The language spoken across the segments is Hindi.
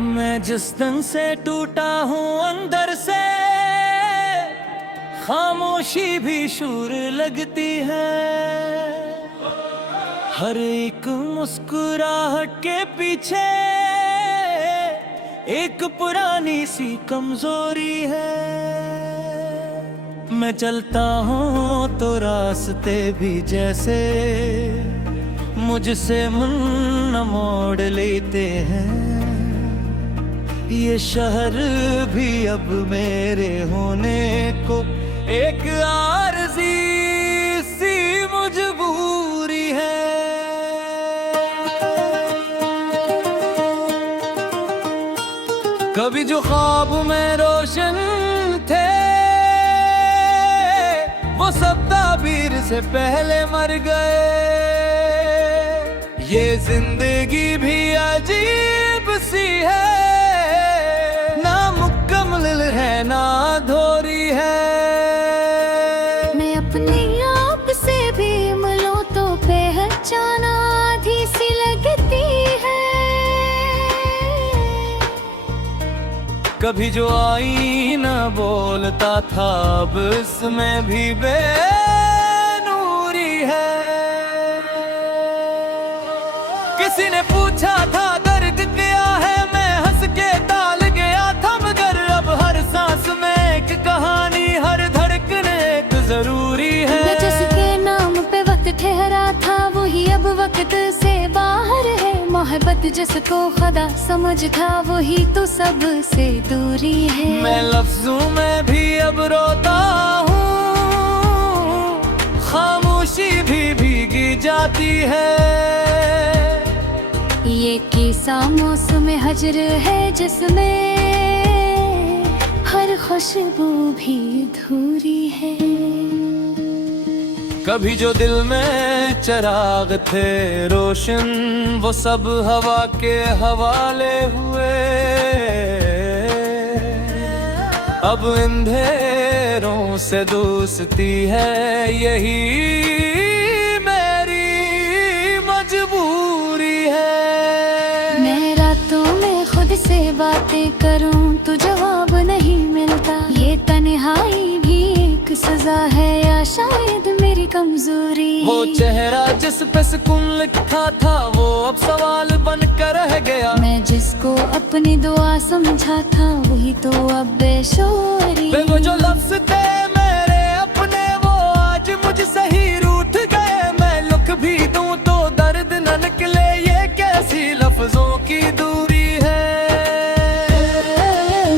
मैं जिस दिन से टूटा हूँ अंदर से, खामोशी भी शूर लगती है। हर एक मुस्कुराहट के पीछे एक पुरानी सी कमजोरी है। मैं चलता हूँ तो रास्ते भी जैसे मुझसे मुन्ना मोड़ लेते हैं। ये शहर भी अब मेरे होने को एक आरज़ी सी मजबूरी है। कभी जो ख्वाब में रोशन थे वो सब ताबीर से पहले मर गए। ये जिंदगी भी अजीब सी है, ना मुकम्मल है ना अधूरी है। मैं अपने आप से भी मिलूं तो पहचान आधी सी लगती है। कभी जो आईना बोलता था अब इसमें भी बेनूरी है। किसी ने पूछा था दर्द क्या है, मैं हंस के टाल गया था, मगर अब हर सांस में एक कहानी, हर धड़कन एक जरूरी है। मैं जिसके नाम पे वक्त ठहरा था वही अब वक्त से बाहर है। मोहब्बत जिसको खुदा समझ था वही तो सबसे दूरी है। मैं लफ्जों में भी अब रोता हूँ, खामोशी भी भीगी जाती है। ये किस्सा मौसम हजर है जिसमें हर खुशबू भी अधूरी है। कभी जो दिल में चिराग थे रोशन वो सब हवा के हवाले हुए। अब अंधेरों से दोस्ती है, यही मेरी मजबूरी है। मैं रातों में खुद से बातें करूं तो जवाब नहीं मिलता। ये तन्हाई भी एक सजा है या शायद मेरी कमजोरी। वो चेहरा जिस पे सुकून लिखा था वो अब सवाल बन कर रह गया। मैं जिसको अपनी दुआ समझा था वही तो अब बेशोरी। वो जो लफ्ज थे मेरे अपने वो आज मुझसे ही रूठ गए। मैं लिख भी दूं तो दर्द न निकले, ये कैसी लफ्जों की दूरी है।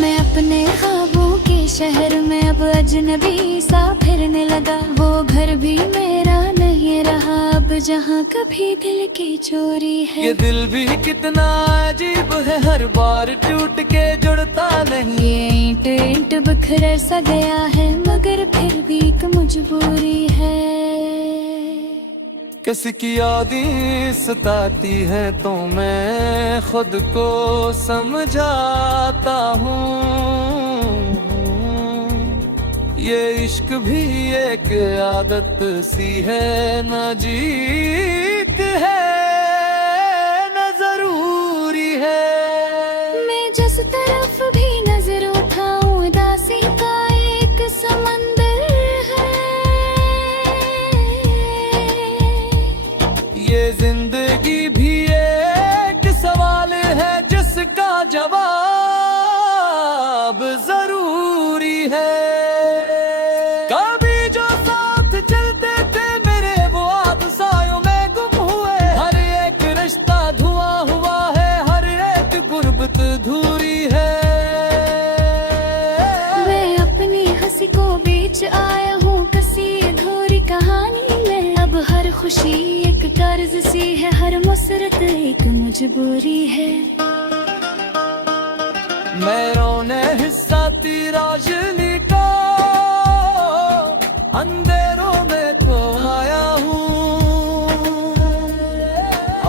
मैं अपने ख्वाबों के शहर में अब अजनबी सा फिरने लगा। वो घर भी मेरा नहीं रहा अब जहाँ कभी दिल की चोरी है। ये दिल भी कितना अजीब है, हर बार टूट के जुड़ता नहीं। ये ईंट ईंट बिखर सा गया है मगर फिर भी एक मजबूरी है। किसी की यादें सताती है तो मैं खुद को समझाता हूँ। ये इश्क भी एक आदत सी है, न जीत है न जरूरी है। मैं जिस तरफ भी नजर उठाऊं उदासी का एक समंदर है। ये जिंदगी भी एक सवाल है जिसका जवाब जरूरी है। कभी जो साथ चलते थे मेरे वो अब सायों में गुम हुए। हर एक रिश्ता धुआं हुआ है, हर एक गुर्बत अधूरी है। मैं अपनी हंसी को बीच आया हूँ कसी अधूरी कहानी में। अब हर खुशी एक कर्ज सी है, हर मुसरत एक मजबूरी है। मैं रोने हिस्सा ती रोशनी को अंधेरों में तो आया हूँ।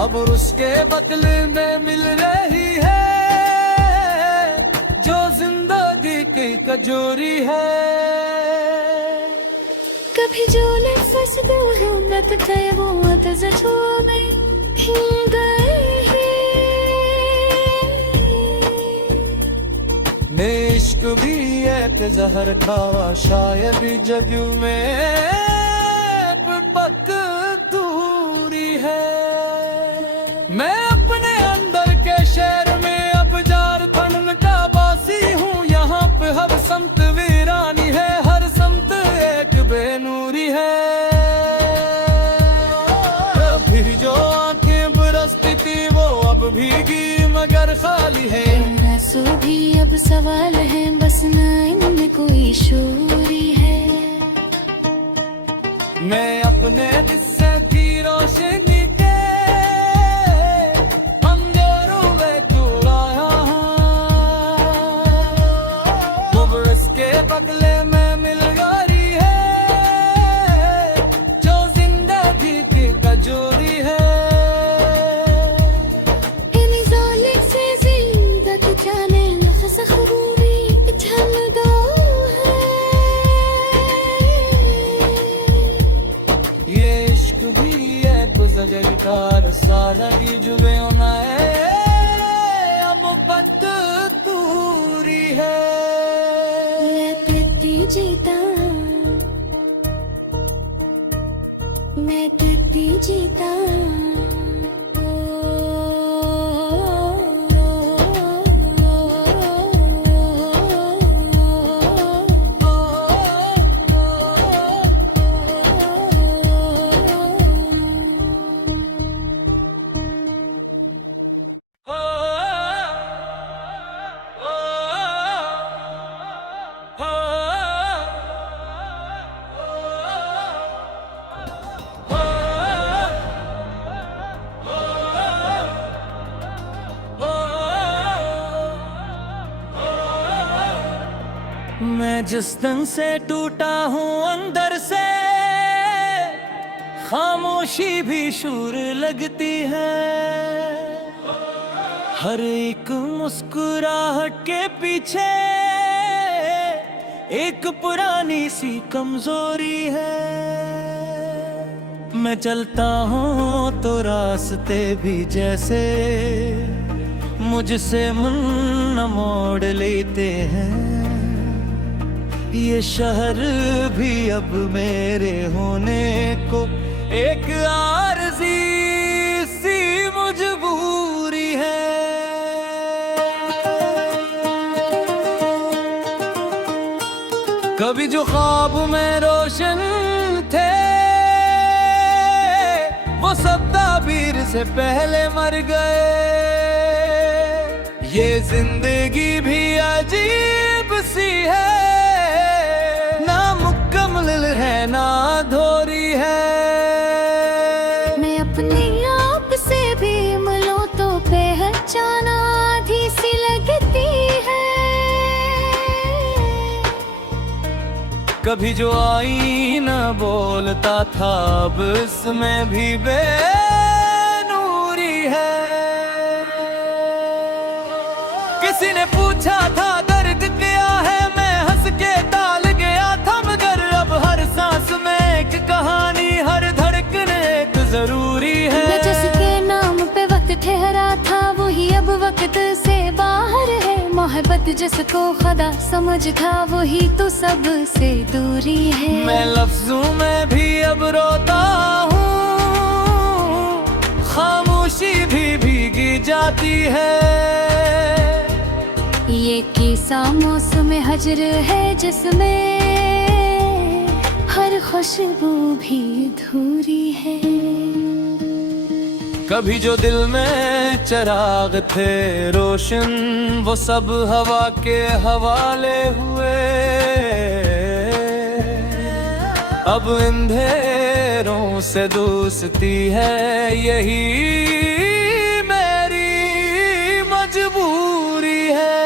अब उसके बदले में मिल रही है जो जिंदगी की कजोरी है। कभी जो लफ्ज़ दौलत थे वो अतज़तों में गए हैं। इश्क भी एक जहर खावा शायद जग में पक दूरी है। मैं अपने अंदर के शहर में अब झारखंड का बासी हूँ। यहाँ पे हर समत वीरानी है, हर समत एक बेनूरी है। अभी जो आंखें बरसती थी वो अब भीगी मगर खाली है। रासों भी अब सवाल है, बस न इनमें कोई शोरी है। मैं अपने हिस्से की रोशनी के अंधेरों में क्यों आया हूँ। अब इसके बदले में मिल गई है जो जिंदगी की कजोरी है। ये इश्क भी है गुज़र सारा की जुबे होना है। अब बत दूरी है। मैं तेरी जीता, मैं तेरी जीता। मैं जिस दिन से टूटा हूँ अंदर से, खामोशी भी शूर लगती है। हर एक मुस्कुराहट के पीछे एक पुरानी सी कमजोरी है। मैं चलता हूँ तो रास्ते भी जैसे मुझसे मुन्ना मोड़ लेते हैं। ये शहर भी अब मेरे होने को एक आरज़ी सी मजबूरी है। कभी जो ख्वाब में रोशन थे वो सब ताबीर से पहले मर गए। ये जिंदगी भी अजीब सी है, है ना अधूरी है। मैं अपने आप से भी मिलूं तो पहचान आधी सी लगती है। कभी जो आईना बोलता था अब इसमें भी बेनूरी है। किसी ने पूछा था दर्द क्या है, मैं हंस के टाल गया था मगर अब हर सांस में एक कहानी, हर धड़कन एक जरूरी है। मैं जिसके नाम पे वक्त ठहरा था वही अब वक्त से बाहर है। मोहब्बत जिसको खुदा समझ था वही तो सबसे दूरी है। मैं लफ्जों में भी अब रोता हूँ, खामोशी भी भीगी जाती है। ये किस्सा मौसम हजर है जिसमें हर खुशबू भी अधूरी है। कभी जो दिल में चिराग थे रोशन वो सब हवा के हवाले हुए। अब अंधेरों से दोस्ती है, यही मेरी मजबूरी है।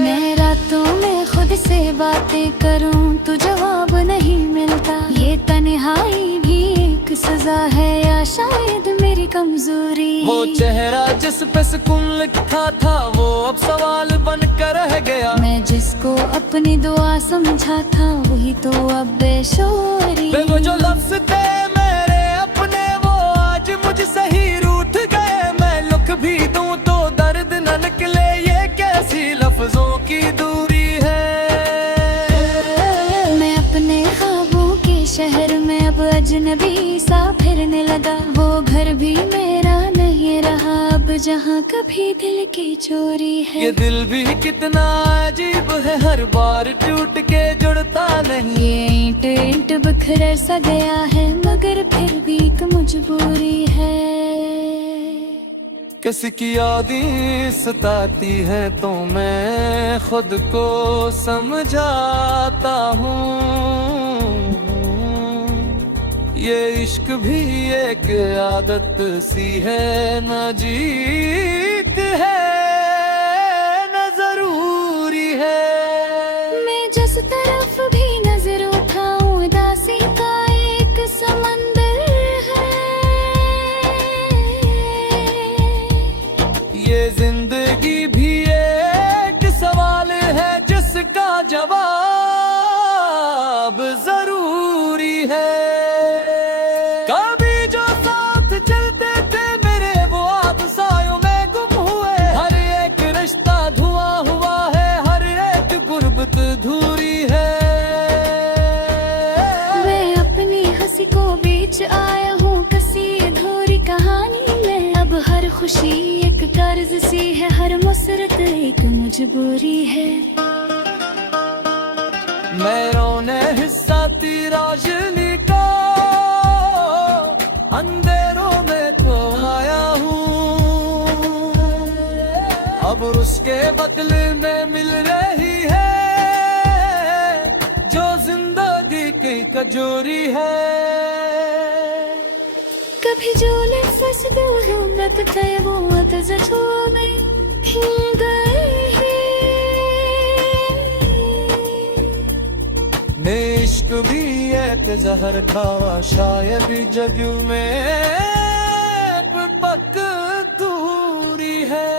मैं रातों में खुद से बातें करूं तो जवाब नहीं मिलता। ये तन्हाई भी एक सजा है या शायद मेरी कमजोरी। वो चेहरा जिस पे सुकून लिखा था वो अब सवाल बन कर रह गया। मैं जिसको अपनी दुआ समझा था वही तो अब बेशोरी। वो जो लफ्ज थे मेरे अपने वो आज मुझसे ही रूठ गए। मैं लिख भी दूं तो दर्द न निकले, ये कैसी लफ्जों की दूरी वो घर भी मेरा नहीं रहा अब जहाँ कभी दिल की चोरी है। ये दिल भी कितना अजीब है, हर बार टूट के जुड़ता नहीं। ये ईंट ईंट बिखर सा गया है मगर फिर भी एक मजबूरी है। किसी की यादें सताती है तो मैं खुद को समझाता हूँ। ये इश्क भी एक आदत सी है, न जीत है न जरूरी है। मैं जिस तरफ भी नजर उठाऊं उदासी का एक समंदर है। ये जिंदगी भी एक सवाल है जिसका जवाब जरूरी है। कभी जो साथ चलते थे मेरे वो आप सायों में गुम हुए। हर एक रिश्ता धुआं हुआ है, हर एक गुर्बत धूरी है। मैं अपनी हंसी को बेच आया हूँ कसी अधूरी कहानी में। अब हर खुशी एक कर्ज सी है, हर मुसरत एक मजबूरी है। मैं रोने हिस्सा थी रोशनी का, अंधेरों में तो आया हूँ। अब उसके बदले में मिल रही है जो जिंदगी की कजोरी है। कभी जो लफ्ज़ मोहब्बत थे वो अतज़तों में हिल गए हैं। ने इश्क भी एक जहर खावा, शायद जगू में पक दूरी है।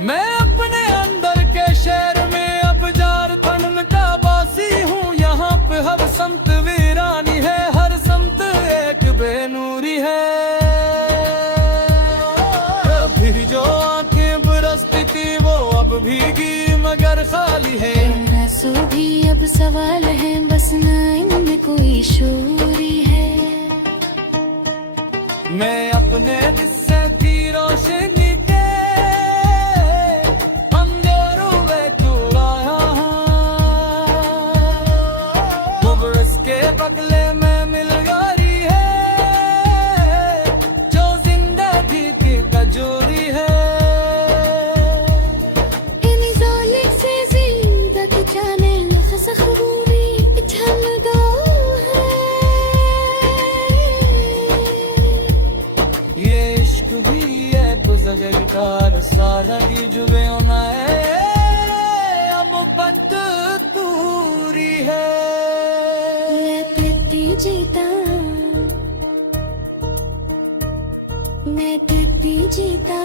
मैं अपने अंदर के शहर में अब झारखंड का वासी हूँ। यहाँ पे हर संत वीरानी है, हर संत एक बेनूरी है। अभी जो आंखें बरसती थी वो अब भीगी मगर खाली है। रासों भी अब सवाल है बस न इनमें कोई शोरी है। मैं अपने हिस्से की रोशनी के अंधेरों में क्यों आया हूँ। अब इसके बदले में मिल गई है जो जिंदगी की कजोरी है। इन्हीं ज़ालिम से ज़िंदगी जाने लफ्ज़ ख़बूरी झल दो है। ये इश्क भी है गुज़र का सारा की जुबे होना है। मोहब्बत दूरी है। मैं पीती जीता, मैं पीती जीता।